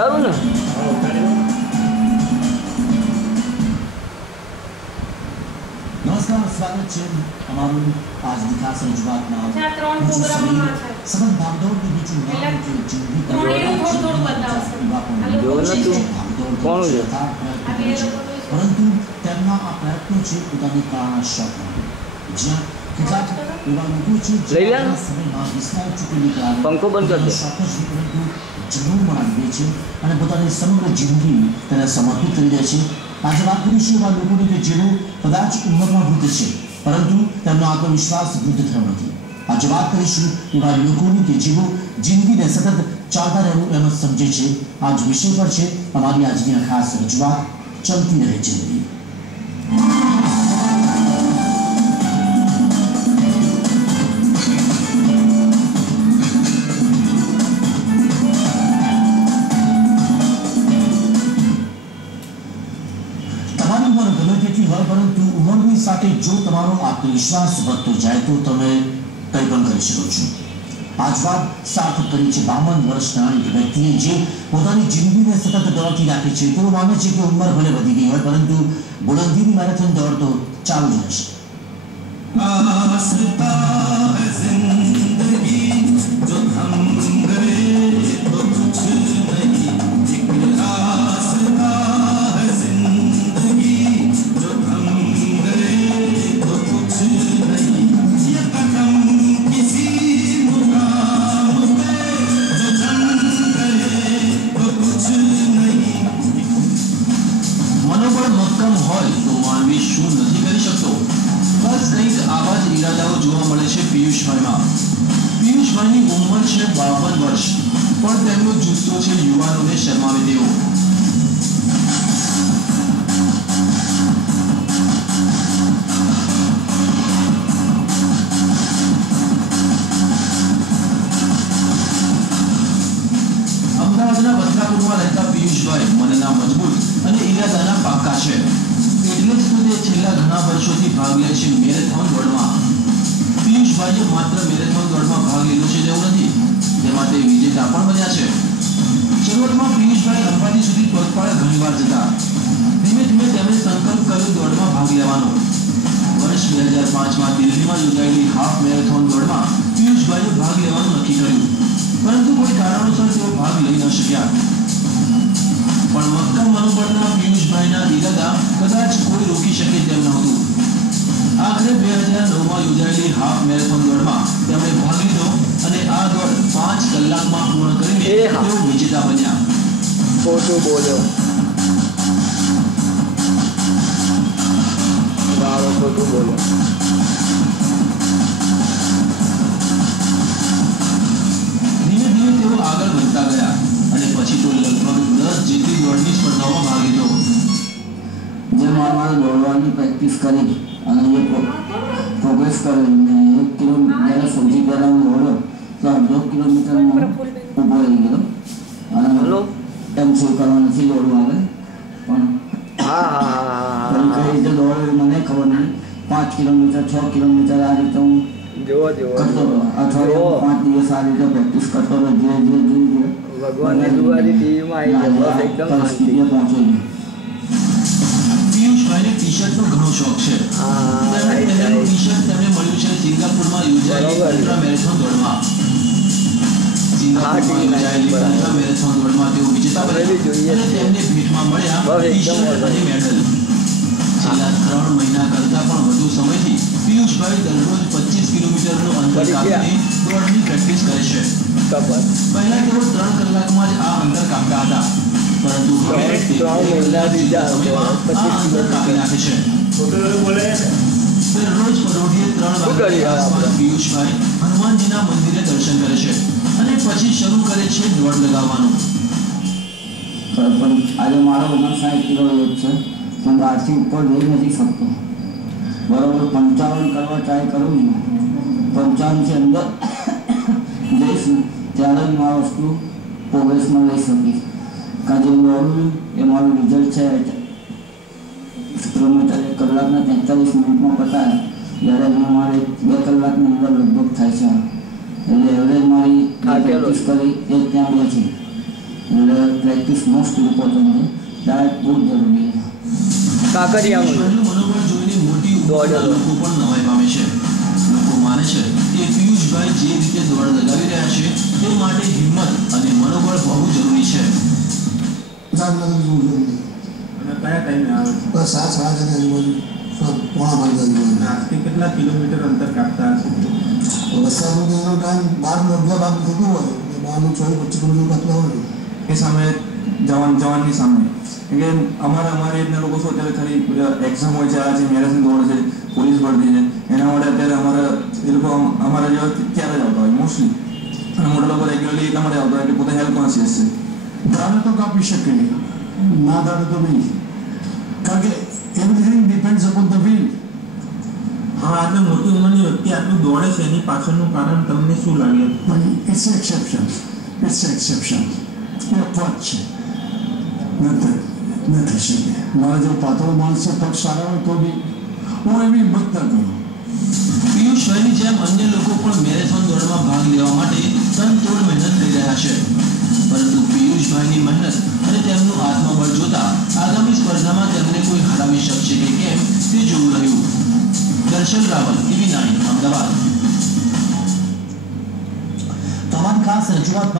ઉતારું ને નમસ્કાર, સ્વાગત છે અમારું આજની ખાસ રજૂઆતમાં. સઘન ભાગદોડની બીજું નામ કે જિંદગી કોણ છે પરંતુ તેમના આ પ્રયત્નો છે પોતાની પ્રાણ શોખમાં. જ્યાં કેટલાક એવા લોકો છે જે સમયમાં વિસ્તાર ચૂકેલી પંખો બંધ કરી દે. શોખ જ પરંતુ જીવન બનાવી દે છે અને પોતાની સમગ્ર જિંદગી તેને સમર્પિત કરી દે છે. આજે વાત કરીશું એવા લોકોની કે જેઓ કદાચ ઉંમરમાં વૃદ્ધ છે પરંતુ તેમનો આત્મવિશ્વાસ વૃદ્ધ થયો નથી. આજે વાત કરીશું એવા લોકોની કે જેઓ જિંદગીને સતત ચાલતા રહેવું એમ જ સમજે છે. આજ વિષય પર છે અમારી આજની ખાસ રજૂઆત, ચલતી રહે જિંદગી. પરંતુ ઉંમરની સાથે જો તમારો આત્મવિશ્વાસ વધતો જાય તો તમે કંઈ પણ કરી શકો છો. આજ વાત સાર્થક કરી છે 52 વર્ષના એક વ્યક્તિએ જે પોતાની જિંદગીને સતત દોડતી રાખી છે. તેઓ માને છે કે ઉંમર ભલે વધી ગઈ હોય પરંતુ બુલંદીની મેરેથોન દોડ તો ચાલુ જ રહેશે. પિયુષભાઈની ઉંમર છે 52 વર્ષ પણ તેમનો જુસ્સો છે યુવાનોને શરમાવે તેવો. અમદાવાદના વસ્ત્રાપુરમાં રહેતા પિયુષભાઈ મનના મજબૂત અને ઈરાદાના પાક્કા છે. એટલે જ તે છેલ્લા ઘણા વર્ષોથી ભાગ લે છે મેરેથોન દોડમાં. પિયુષભાઈએ માત્ર મેરેથોન દોડમાં ભાગ લીધો છે તેવું નથી, તેમાં તે વિજેતા પણ બન્યા છે. શરૂઆતમાં પિયુષભાઈ અંબાજી સુધી પગપાળા ઘણીવાર જતા. ધીમે ધીમે તેમણે સંકલ્પ કર્યો દોડમાં ભાગ લેવાનો. વર્ષ 2005માં દિલ્હીમાં યોજાયેલી હાફ મેરેથોન દોડમાં પિયુષભાઈએ ભાગ લેવાનું નક્કી કર્યું, પરંતુ કોઈ કારણોસર તેઓ ભાગ લઈ ન શક્યા. પણ મક્કમ મનોબળના પિયુષભાઈના ઈરાદા કદાચ કોઈ રોકી શકે તેમ નહોતું. આખરે 2009માં યોજાયેલી હાફ મેરેથોન દોડમાં તેમણે ભાગ લીધો અને આ દોડ 5 કલાકમાં પૂર્ણ કરીને તેઓ વિજેતા બન્યા. ખોટું બોલ્યો, ખોટું બોલ્યો. ધીમે ધીમે તેઓ આગળ વધતા ગયા અને પછી તો લગભગ 10 જેટલી દોડની સ્પર્ધાઓમાં ભાગ લીધો. જેમ મારે દોડવાની પ્રેક્ટિસ કરી અને એ પ્રોગ્રેસ કરી ને 1 કિલોમીટર જ્યારે સૌથી પહેલાં હું દોડ્યો તો 1.5 કિલોમીટર ઊભો રહી ગયો અને એમ શું કરવા નથી દોડવા આગળ પણ કઈ રીતે દોડ્યો મને ખબર નહીં. 5 કિલોમીટર 6 કિલોમીટર આ રીતે હું કરતો હતો. અઠવાડિયામાં 5 દિવસ આ રીતે પ્રેક્ટિસ કરતો હતો. ધીરે ધીરે ભગવાનની દુઆથી ટીવીમાં આવી ગયા, એકદમ પરિસ્થિતિએ પહોંચી ગઈ. પિયુષભાઈને ટી-શર્ટનો ઘણો શોખ છે. તેમનું ટી-શર્ટ તેમને મળ્યું છે સિંગાપુરમાં યોજાયેલી અલ્ટ્રા મેરેથોન દોડમાં. સિંગાપુરમાં યોજાયેલી અલ્ટ્રા મેરેથોન દોડમાં તેઓ વિજેતા બન્યા અને તેમને ભેટમાં મળ્યા ટી-શર્ટ અને મેડલ. છેલ્લા 3 મહિના કરતાં પણ વધુ સમયથી પિયુષભાઈ દરરોજ 25 કિલોમીટરનું અંતર કાપીને દોડની પ્રેક્ટિસ કરે છે. પહેલા તેઓ 3 કલાકમાં જ આ અંતર કાપતા હતા, પરંતુ હવે તે કાપી નાખે છે. દરરોજ પરોઢિયે 3 વાગ્યા પિયુષભાઈ હનુમાનજીના મંદિરે દર્શન કરે છે અને પછી શરૂ કરે છે દોડ લગાવવાનું. પણ આજે મારો 59 કિલો વેટ છે. હું 12થી ઉપર જઈ નથી શકતો. બરાબર 55 કરવા ટ્રાય કરું ને 55થી અંદર જઈશ ને ત્યારે જ મારી વસ્તુ પ્રોગ્રેસમાં લઈ શકીશ. કાં જે દોડું એ મારું રિઝલ્ટ છે 1 કિલોમીટર 1 કલાકના 43 મિનિટમાં પતાય, જ્યારે મારે 2 કલાકની અંદર લગભગ થાય છે. એટલે એવરેજ મારી પ્રેક્ટિસ કરી એ ત્યાં બે છે. એટલે પ્રેક્ટિસ મોસ્ટ ઇમ્પોર્ટન્ટ છે. ડાયટ બહુ જરૂરી છે. કાંકરિયામાં પિયુષભાઈનું મનોબળ જોઈને મોટી દોડ્યો. ઉંમરના લોકો પણ નવાઈ પામે છે. લોકો માને છે કે પિયુષભાઈ જે રીતે દોડ લગાવી રહ્યા છે તે માટે હિંમત અને મનોબળ બહુ જરૂરી છે. જામનગર જવું જોઈએ. અને કયા ટાઈમે આવે છે? બસ 7:30 આજુબાજુ, પોણા 5 આજુબાજુ. આજથી કેટલા કિલોમીટર અંતર કાપતા હશે? વરસાદનો એનો ટાઈમ 12 બાદ થતું હોય, 12-24-25 કિલોમીટર કાપતા હોય. એ સામે જવાનની સામે કેમ કે અમારે રીતના લોકો શું અત્યારે ખાલી એક્ઝામ હોય છે, આ છે મેરેથોન દોડ છે, પોલીસ ભરતી છે, એના માટે અત્યારે એ લોકો અમારા જેવા ત્યારે જ આવતા હોય મોસ્ટલી. અને મોટા લોકો રેગ્યુલરલી એટલા માટે આવતા હોય કે પોતે હેલ્થ કોન્શિયસ છે. દાડે તો કાપી શકે, ના દાડે તો નહીં, કારણ કે everything depends upon the will. હા, આટલી મોટી ઉંમરની વ્યક્તિ આટલું દોડે છે, એની પાછળનું કારણ તમને શું લાગે? પણ ઇટ્સ એક્સેપ્શન, એ અપવાદ છે, ન થઈ શકે. મારા જો પાતળો માણસ છે, પગ સારા હોય તો બી હું એવી હિંમત ના કરું. પિયુષભાઈની જેમ અન્ય લોકો પણ મેરેથોન દોડમાં ભાગ લેવા માટે તનતોડ મહેનત કરી રહ્યા છે. પરંતુ પિયુષભાઈની મહેનત અને તેમનું આત્મબળ જોતા આગામી સ્પર્ધામાં તેમને કોઈ હરાવી શકશે કે કેમ તે જોવું રહ્યું. દર્શન રાવલ, TV9, અમદાવાદ. તમારી ખાસ રજૂઆત